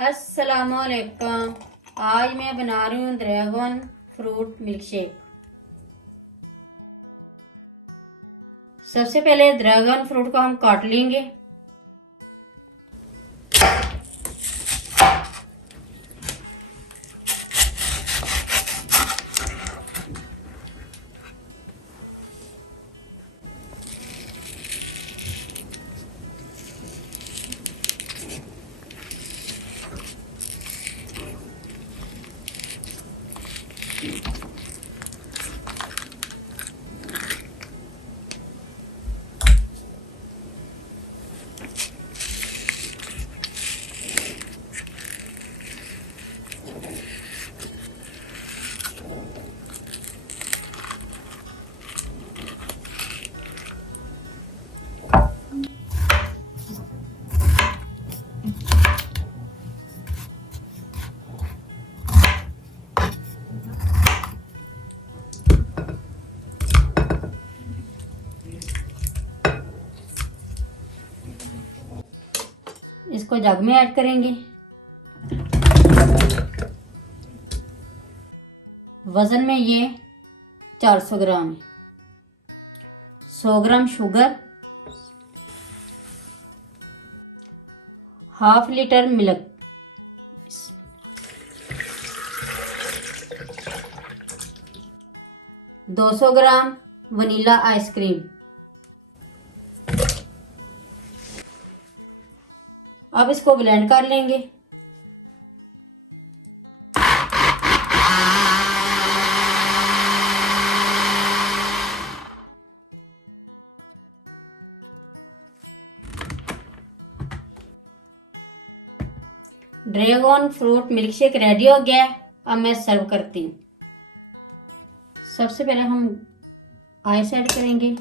अस्सलामुअलैकुम। आज मैं बना रही हूँ ड्रैगन फ्रूट मिल्क शेक। सबसे पहले ड्रैगन फ्रूट को हम काट लेंगे। इसको जग में ऐड करेंगे। वजन में ये 400 ग्राम है। 100 gram sugar, half litre milk, 200 ग्राम वनीला आइसक्रीम। अब इसको ब्लेंड कर लेंगे। Dragon fruit milk shake ready हो गया है। अब मैं सर्व करती हूँ। सबसे पहले हम आइस ऐड करेंगे।